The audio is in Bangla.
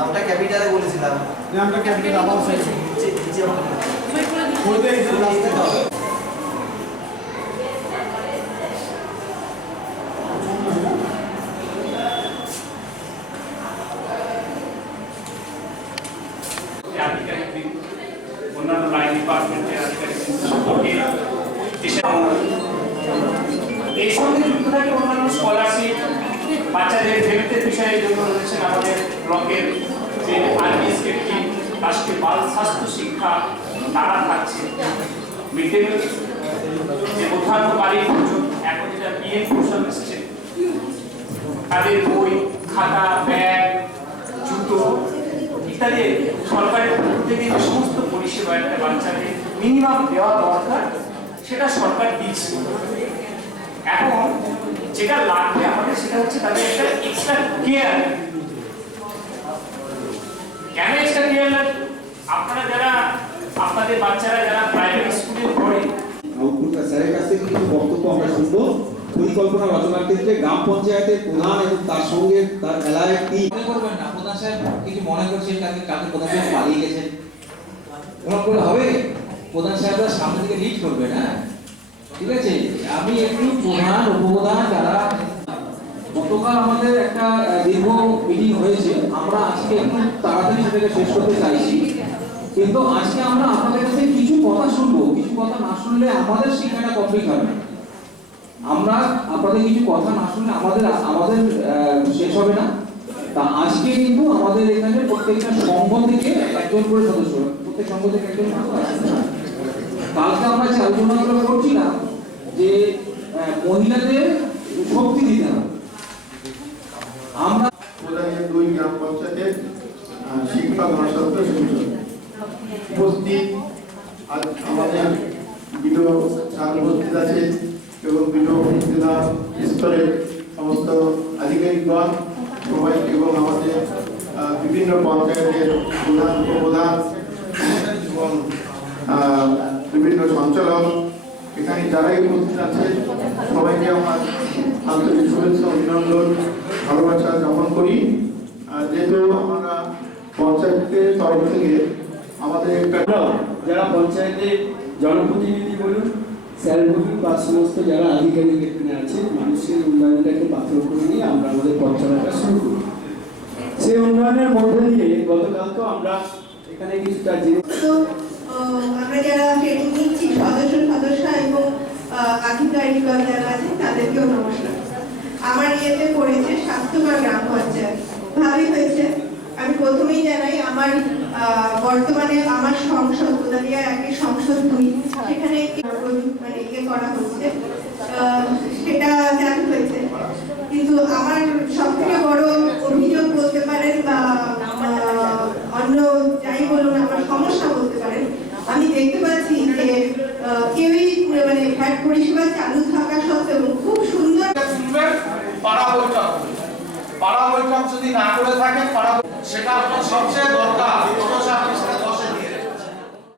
ওটা ক্যাপিটালে বলেছিলাম। নামটা ক্যাপিটাল আবার সাইড নিচে নিচে অন্যান্য লাইন ডিপার্টমেন্টের আধিকারিক সকলকে এসে এই সঙ্গে যুক্ত থাকে অন্যান্য স্কলারশিপ বাচ্চাদের হেলথের বিষয়ের জন্য রয়েছেন আমাদের ব্লকের যে রাষ্ট্রীয় বাল স্বাস্থ্য শিক্ষা, তারা থাকছে। মিড ডে যে বাড়ির পুজো এখন যেটা পিএম পোষণ এসেছে, তাদের বই, খাতা, ব্যাগ, জুতো ইত্যাদি সরকারের পক্ষ থেকে সমস্ত পরিষেবা একটা বাচ্চাদের মিনিমাম দেওয়া দরকার, সেটা সরকার দিচ্ছে। এখন যেটা লাগবে আমাদের সেটা হচ্ছে তাদের একটা এক্সট্রা কেয়ার কেন এক্সট্রা কেয়ার লাগবে আপনারা যারা আপনাদের বাচ্চারা যারা প্রাইভেট স্কুলে পড়ে আউটপুট স্যারের কাছ থেকে কিছু বক্তব্য আমরা শুনব। পরিকল্পনা রচনার ক্ষেত্রে গ্রাম পঞ্চায়েতের প্রধান এবং তার সঙ্গে তার এলাকায় টিম মনে করবেন না প্রধান সাহেব কিছু মনে করছেন কাকে কাকে প্রধান সাহেব পালিয়ে গেছেন? এরকম করে হবে? প্রধান সাহেবরা সামনে থেকে লিড করবে না ঠিক আছে? আমি একটু প্রধান উপপ্রধান যারা গতকাল আমাদের একটা দীর্ঘ মিটিং হয়েছে। আমরা আজকে একটু তাড়াতাড়ি সেটাকে শেষ করতে চাইছি। কিন্তু আজকে আমরা আপনাদের কাছে কিছু কথা শুনব, কিছু কথা না শুনলে আমাদের শিক্ষাটা কমপ্লিট হবে আমরা আপনাদের কিছু কথা না শুনলে আমাদের আমাদের শেষ হবে না। তা আজকে কিন্তু আমাদের এখানে প্রত্যেকটা সংঘ থেকে একজন করে সদস্য, প্রত্যেক সংঘ থেকে একজন কালকে আমরা যে আলোচনাগুলো করছিলাম যে মহিলাদের শক্তি দিতে হবে আমরা প্রধানের দুই গ্রাম পঞ্চায়েতের উপস্থিত আজ আমাদের বিডিও আছে এবং বিডিও জেলা স্তরের সমস্ত আধিকারিকগণ সবাই এবং আমাদের বিভিন্ন পঞ্চায়েতের প্রধান এবং বিভিন্ন সঞ্চালক, এখানে যারাই উপস্থিত আছে সবাইকে আমার আন্তরিক শুভেচ্ছা, অভিনন্দন, ভালোবাসা জ্ঞাপন করি। যেহেতু পঞ্চায়েতের তরফ থেকে আমাদের যারা জনপ্রতিনিধি বলুন, স্যার বলুন বা সমস্ত যারা আধিকারিক এখানে আছে, মানুষের উন্নয়নটাকে পাথর করে নিয়ে আমরা আমাদের পঞ্চায়েতটা শুরু করি। সেই উন্নয়নের মধ্যে দিয়ে গতকাল তো আমরা এখানে কিছুটা জিনিস আমরা যারা নিচ্ছি, সদস্য সদস্য এবং আধিকারিকগণ যারা আছেন, তাদেরকেও নমস্কার। আমার ইয়েতে পড়েছে স্বাস্থ্যকর গ্রাম পঞ্চায়েত ভালোই হয়েছে আমি প্রথমেই জানাই আমার আহ, বর্তমানে আমার সংসদ কোদালিয়া একই সংসদ দুই, সেখানে মানে ইয়ে করা হচ্ছে। সেটা চালু হয়েছে। কিন্তু আমার সব থেকে বড় অভিযোগ বলতে পারেন বা অন্য যাই বলুন, আমার সমস্যা বলতে পারেন, আমি দেখতে পাচ্ছি যে কেউই মানে ভ্যাট পরিষেবা চালু থাকা সত্ত্বেও খুব সুন্দর পাড়া বৈঠক পাড়া বৈঠক যদি না করে থাকে পাড়া সেটা সবচেয়ে দরকার।